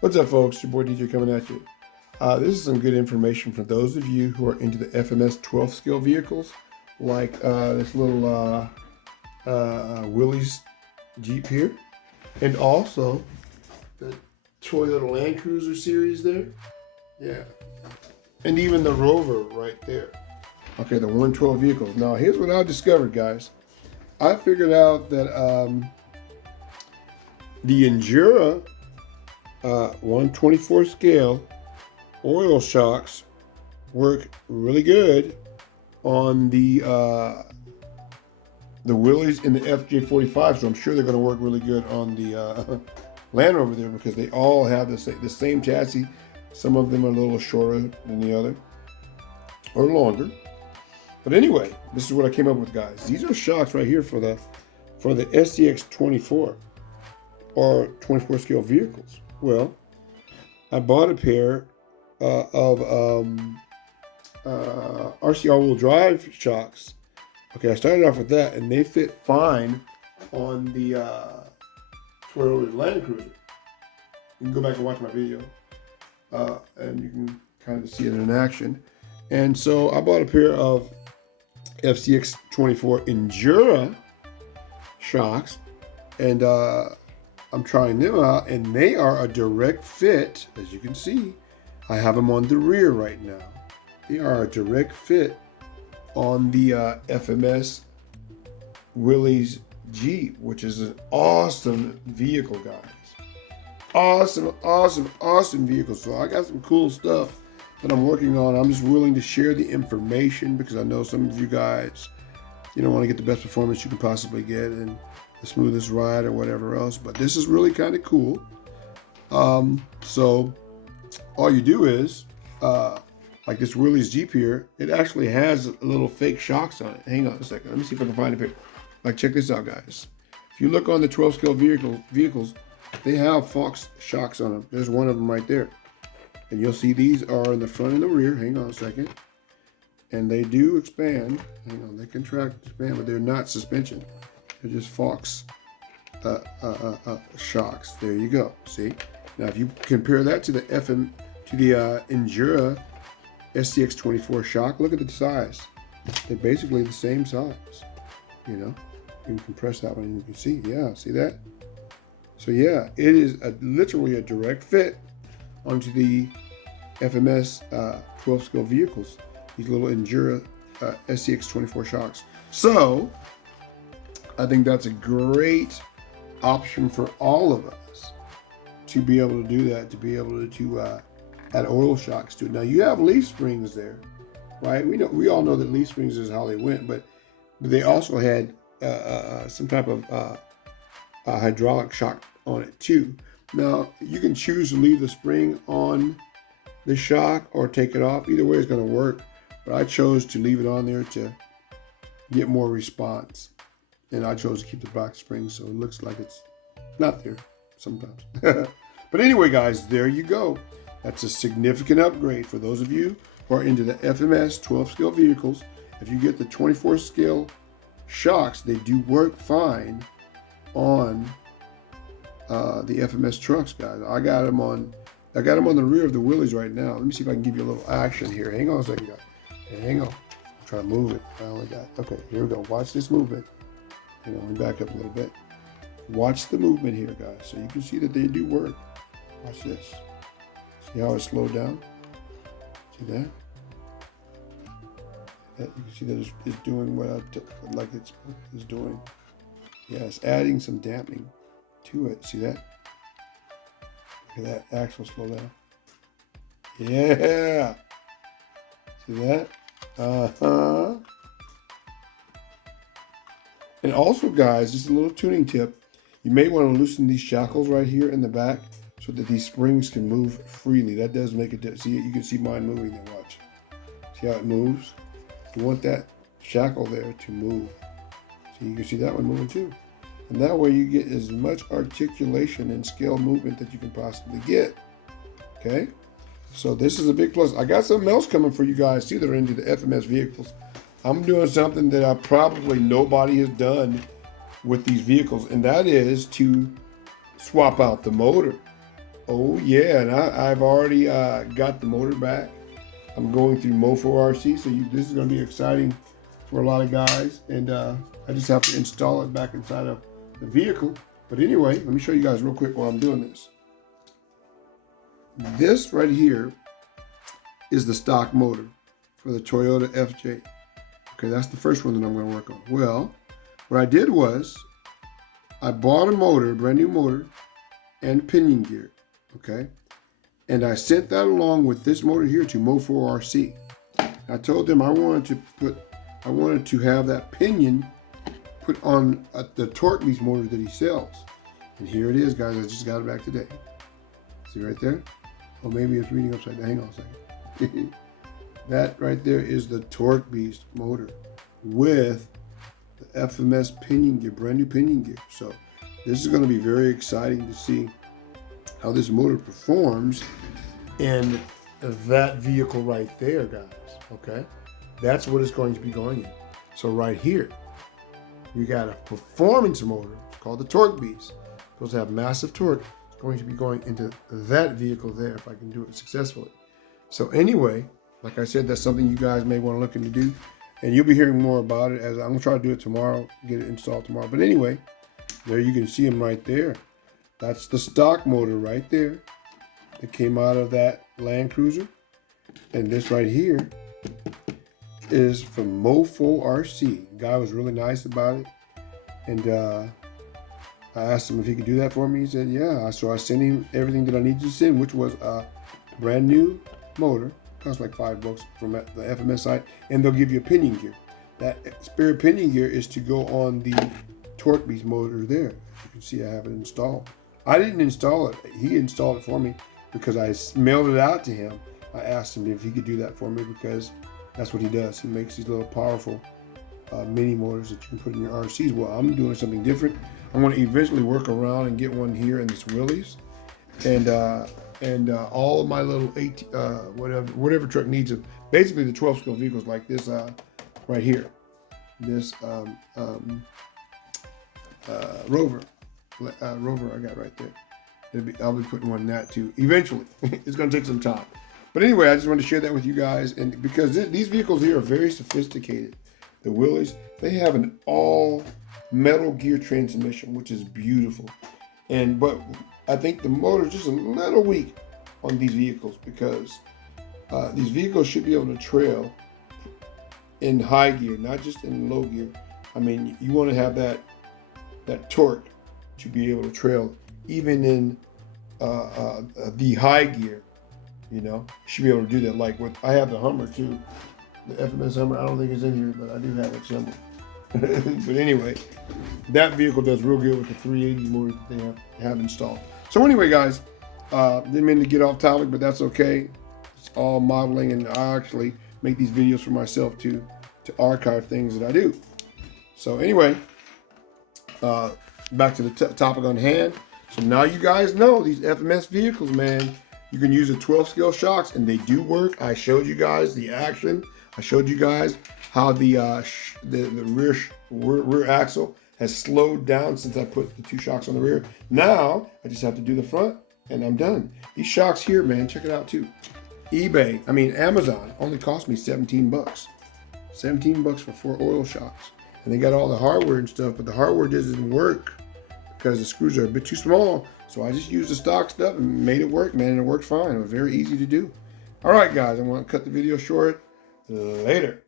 What's up, folks? Your boy DJ coming at you. This is some good information for those of you who are into the FMS 12 scale vehicles, like this little Willy's Jeep here, and also the Toyota Land Cruiser series there. Yeah, and even the Rover right there. Okay, the 112 vehicles. Now, here's what I discovered, guys. I figured out that the Endura 124 scale oil shocks work really good on the Willys and the FJ45, so I'm sure they're going to work really good on the Land Rover there, because they all have the same chassis. Some of them are a little shorter than the other, or longer. But anyway, this is what I came up with, guys. These are shocks right here for the SCX 24 or 24 scale vehicles. Well, I bought a pair of RC all-wheel drive shocks. Okay, I started off with that, and they fit fine on the Toyota Land Cruiser. You can go back and watch my video, and you can kind of see it in action. And so I bought a pair of FCX 24 Endura shocks, and I'm trying them out, and they are a direct fit. As you can see, I have them on the rear right now. They are a direct fit on the FMS Willy's Jeep, which is an awesome vehicle, guys. Awesome, awesome, awesome vehicle. So I got some cool stuff that I'm working on. I'm just willing to share the information because I know some of you guys, want to get the best performance you can possibly get and the smoothest ride or whatever else. But this is really kind of cool. So all you do is, like this Willy's Jeep here, it actually has little fake shocks on it. Hang on a second. Let me see if I can find a picture. Like, check this out, guys. If you look on the 12 scale vehicles, they have Fox shocks on them. There's one of them right there. And you'll see these are in the front and the rear. Hang on a second. And they do expand. Hang on, they contract, expand, but they're not suspension. They're just Fox shocks. There you go. See? Now, if you compare that to the Endura SCX 24 shock, look at the size. They're basically the same size. You can compress that one and you can see. Yeah, see that? So yeah, it is literally a direct fit onto the FMS 12 scale vehicles. These little Endura SCX 24 shocks. So I think that's a great option for all of us to be able to do that, to be able to add oil shocks to it. Now you have leaf springs there, right? We all know that leaf springs is how they went, but they also had some type of hydraulic shock on it too. Now you can choose to leave the spring on the shock or take it off. Either way is going to work, but I chose to leave it on there to get more response, and I chose to keep the box spring so it looks like it's not there sometimes. But anyway, guys, there you go. That's a significant upgrade for those of you who are into the FMS 12 scale vehicles. If you get the 24 scale shocks, they do work fine on the FMS trucks, guys. I got them on the rear of the Willys right now. Let me see if I can give you a little action here. Hang on a second, guys. Hey, hang on. I'm trying to move it. I only got. Okay, here we go. Watch this movement. Hang on, let me back up a little bit. Watch the movement here, guys, so you can see that they do work. Watch this. See how it slowed down? See that? You can see that it's doing what like it's doing. Yeah, it's adding some dampening to it. See that? Look at that axle slow down. Yeah. See that? Uh-huh. And also, guys, just a little tuning tip. You may want to loosen these shackles right here in the back so that these springs can move freely. That does make it. See, you can see mine moving there. Watch. See how it moves? You want that shackle there to move. So you can see that one moving too. And that way you get as much articulation and scale movement that you can possibly get. Okay? So this is a big plus. I got something else coming for you guys too that are into the FMS vehicles. I'm doing something that probably nobody has done with these vehicles, and that is to swap out the motor. Oh yeah, and I've already got the motor back. I'm going through Mofo RC, so this is going to be exciting for a lot of guys. And I just have to install it back inside of the vehicle. But anyway, let me show you guys real quick while I'm doing this. This right here is the stock motor for the Toyota FJ. Okay, that's the first one that I'm going to work on. Well, what I did was I bought a motor, a brand new motor, and pinion gear. Okay, and I sent that along with this motor here to Mofo RC. I told them I wanted to have that pinion put on the Torque Beast motor that he sells. And here it is, guys. I just got it back today. See right there? Oh, maybe it's reading upside down. Hang on a second. That right there is the Torque Beast motor with the FMS pinion gear, brand new pinion gear. So this is going to be very exciting to see how this motor performs in that vehicle right there, guys. Okay, that's what it's going to be going in. So right here, you got a performance motor. It's called the Torque Beast. It's supposed to have massive torque. It's going to be going into that vehicle there if I can do it successfully. So anyway, like I said, that's something you guys may want to look into do. And you'll be hearing more about it as I'm going to try to do it tomorrow, get it installed tomorrow. But anyway, there you can see them right there. That's the stock motor right there that came out of that Land Cruiser. And this right here is from Mofo RC. The guy was really nice about it. And I asked him if he could do that for me. He said, yeah. So I sent him everything that I needed to send, which was a brand new motor. Costs like $5 from the FMS site. And they'll give you a pinion gear. That spare pinion gear is to go on the Torque Beast motor there. As you can see, I have it installed. I didn't install it. He installed it for me because I mailed it out to him. I asked him if he could do that for me because that's what he does. He makes these little powerful mini motors that you can put in your RCs. Well, I'm doing something different. I'm going to eventually work around and get one here in this Willy's, and all of my little whatever truck needs it. Basically, the 12-scale vehicles like this right here, this Rover I got right there. I'll be putting one in that too eventually. It's going to take some time. But anyway, I just wanted to share that with you guys. And because these vehicles here are very sophisticated, the Willys, they have an all metal gear transmission, which is beautiful. But I think the motor is just a little weak on these vehicles because these vehicles should be able to trail in high gear, not just in low gear. I mean, you want to have that torque to be able to trail even in the high gear. You know, should be able to do that. Like I have the Hummer too, the FMS Hummer. I don't think it's in here, but I do have it somewhere. But anyway, that vehicle does real good with the 380 motor that they have installed. So anyway, guys, didn't mean to get off topic, but that's okay. It's all modeling, and I actually make these videos for myself to archive things that I do. So anyway, back to the topic on hand. So now you guys know these FMS vehicles, man. You can use the 12-scale shocks, and they do work. I showed you guys the action. I showed you guys how the rear axle has slowed down since I put the 2 shocks on the rear. Now, I just have to do the front, and I'm done. These shocks here, man, check it out, too. Amazon only cost me 17 bucks. 17 bucks for 4 oil shocks. And they got all the hardware and stuff, but the hardware doesn't work because the screws are a bit too small. So I just used the stock stuff and made it work, man, and it worked fine. It was very easy to do. All right, guys, I'm going to cut the video short. Later.